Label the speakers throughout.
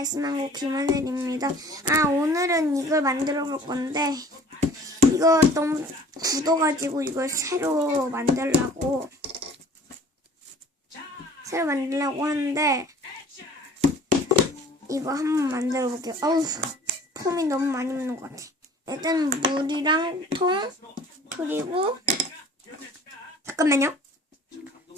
Speaker 1: 아이스망고 김하늘입니다. 아 오늘은 이걸 만들어 볼 건데 이거 너무 굳어가지고 이걸 새로 만들려고 새로 만들려고 하는데 이거 한번 만들어 볼게요. 어우 폼이 너무 많이 묻는 것 같아. 일단 물이랑 통 그리고 잠깐만요.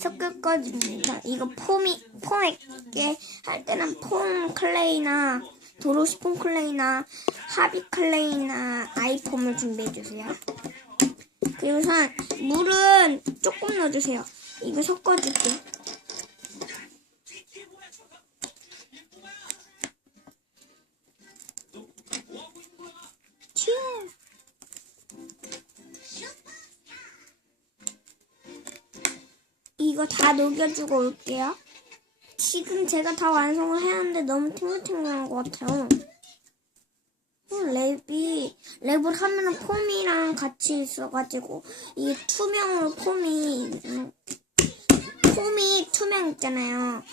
Speaker 1: 섞을 거입니다. 이거 폼이 폼에게 할 때는 폼 클레이나 도로시 폼 클레이나 하비 클레이나 아이폼을 준비해 주세요. 그리고 우선 물은 조금 넣어주세요. 이거 섞어줄게요. 이거 다 녹여주고 올게요. 지금 제가 다 완성을 해놨는데 너무 탱글탱글한 것 같아요. 어, 랩이 랩을 하면은 폼이랑 같이 있어가지고 이게 투명으로 폼이 음, 폼이 투명 있잖아요.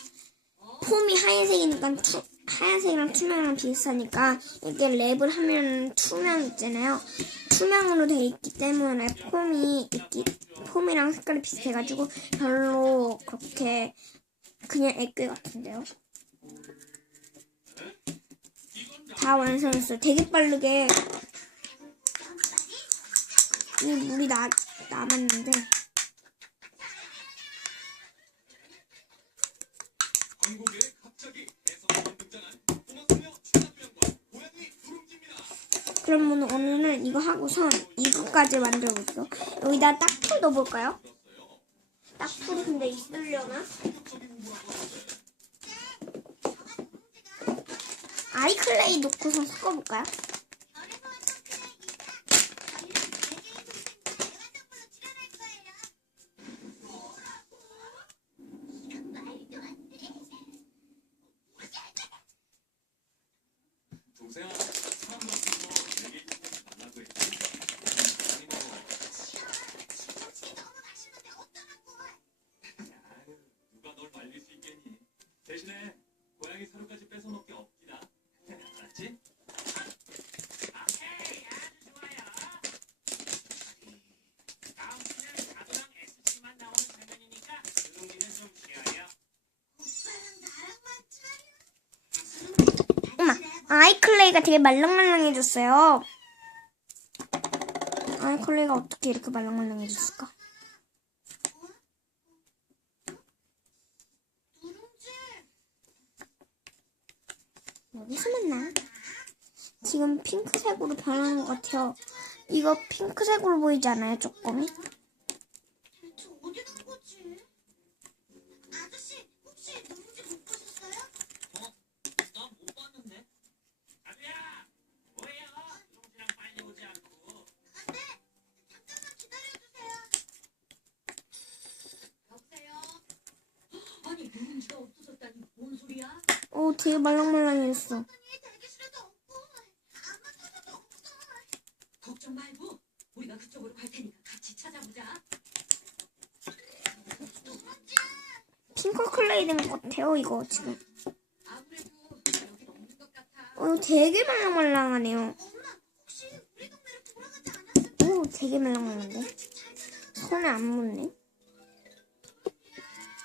Speaker 1: 폼이 하얀색이니까 투, 하얀색이랑 투명이랑 비슷하니까 이렇게 랩을 하면 투명 있잖아요. 투명으로 돼 있기 때문에 폼이 있기, 폼이랑 색깔이 비슷해가지고 별로 그렇게 그냥 애교 같은데요. 다 완성했어요. 되게 빠르게 이 물이 나, 남았는데
Speaker 2: 한국에 갑자기 대성으로 등장한 꼬마소녀 최다주연과 고양이 누룽지입니다.
Speaker 1: 그러면 오늘은 이거 하고선 이거까지 만들어 볼게요. 여기다 딱풀 넣어볼까요? 딱풀이 근데 있으려나? 아이클레이 넣고선 섞어볼까요?
Speaker 2: 동생아, 사람 만나서 얘기 좀 만나고 있지. 아유, 누가 널 말릴 수 있겠니? 대신에 고양이 사료까지 뺏어 먹게 없기다. 알았지?
Speaker 3: 오케이, 아주 좋아요. 다음 주는 가도랑 SC만 나오는 장면이니까 누룽지는 좀 쉬어요.
Speaker 1: 엄마, 아이클레이가 되게 말랑말랑해졌어요. 아이클레이가 어떻게 이렇게 말랑말랑해졌을까? 어디서 만나? 지금 핑크색으로 변하는 것 같아요. 이거 핑크색으로 보이지 않아요, 조금이?
Speaker 4: 대체 어디 간 거지? 아저씨, 혹시 누룽지 못 보셨어요?
Speaker 3: 난 못 봤는데. 가도야, 뭐예요? 누룽지랑 빨리 오지 않고.
Speaker 4: 안 돼! 잠깐만 기다려주세요.
Speaker 5: 여보세요? 아니 누룽지가 없어졌다니 뭔 소리야?
Speaker 1: 오, 되게
Speaker 4: 없어.
Speaker 5: 걱정 말고 우리가 그쪽으로 갈 테니까 같이 찾아보자.
Speaker 1: 핑크 클레이 된 것 같아요, 이거 지금.
Speaker 5: 아무래도 여긴 없는 것 같아.
Speaker 1: 어, 되게 말랑말랑하네요.
Speaker 4: 엄마, 혹시 우리 동네로 돌아가지 않았을까?
Speaker 1: 오, 되게 말랑말랑한데? 손에 안 묻네.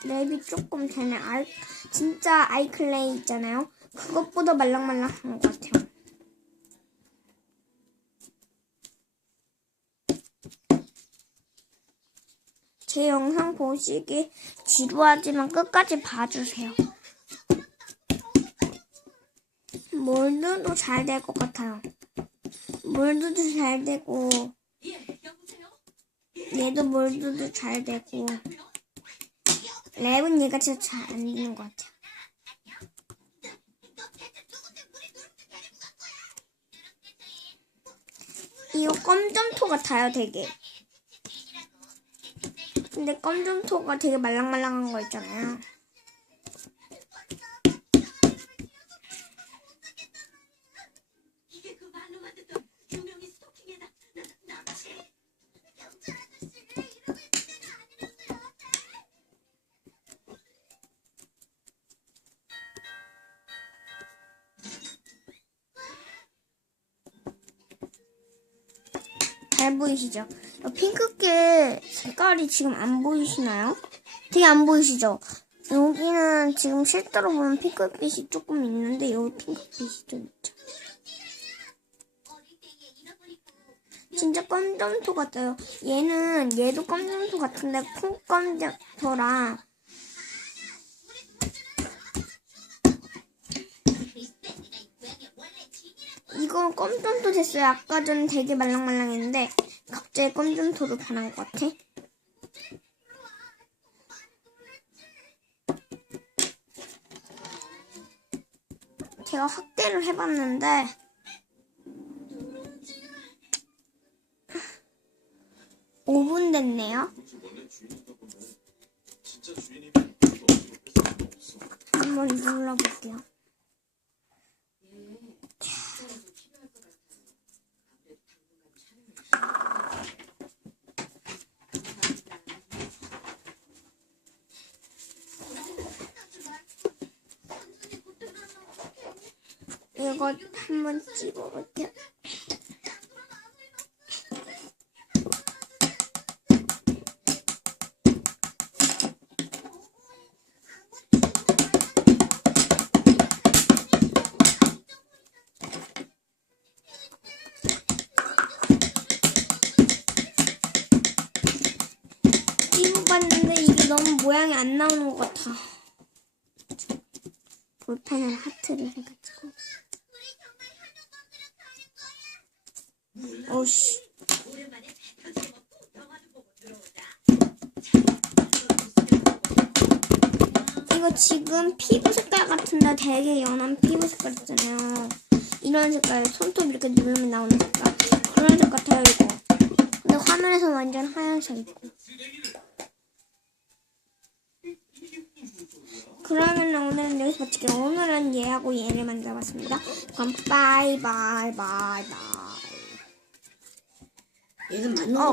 Speaker 1: 랩이 조금 되네. 아이, 진짜 아이클레이 있잖아요. 그것보다 말랑말랑한 것 같아요. 제 영상 보시기 지루하지만 끝까지 봐주세요. 몰드도 잘 될 것 같아요. 몰드도 잘 되고? 얘도 몰드도 잘 되고, 랩은 얘가 진짜 잘안 되는 것 같아요. 이거 껌점토 같아요, 되게. 근데 껌점토가 되게 말랑말랑한 거 있잖아요. 잘 보이시죠? 이 핑크빛 색깔이 지금 안 보이시나요? 되게 안 보이시죠? 여기는 지금 실제로 보면 핑크빛이 조금 있는데 여기 핑크빛이 좀 있죠. 진짜 검정토 같아요. 얘는 얘도 검정토 같은데 콩검정토랑
Speaker 4: 글쎄 내가 이 고양이 원래 진
Speaker 1: 이건 검정토 됐어요. 아까 전 되게 말랑말랑했는데 갑자기 검정토로 변한 것 같아. 제가 확대를 해봤는데 5분 됐네요. 한번 눌러볼게요.
Speaker 5: 식사라도 필요할 것 같아요. 아무래도 당분간 촬영을
Speaker 4: 단순히 고통을
Speaker 1: 이거 한번 찍어볼게요. 찍어봤는데 이게 너무 모양이 안 나오는 것 같아. 볼펜을 하트를 해가지고. 어씨. 이거 지금 피부 색깔 같은데 되게 연한 피부 색깔 있잖아요. 이런 색깔, 손톱 이렇게 누르면 나오는 색깔. 그런 색 같아요, 이거. 근데 화면에서 완전 하얀색이고. 그러면 오늘은 여기서 마칠게요. 오늘은 얘하고 얘를 만들어봤습니다. 그럼 바이바이 바이바이.
Speaker 5: 얘는 맞는
Speaker 1: 어.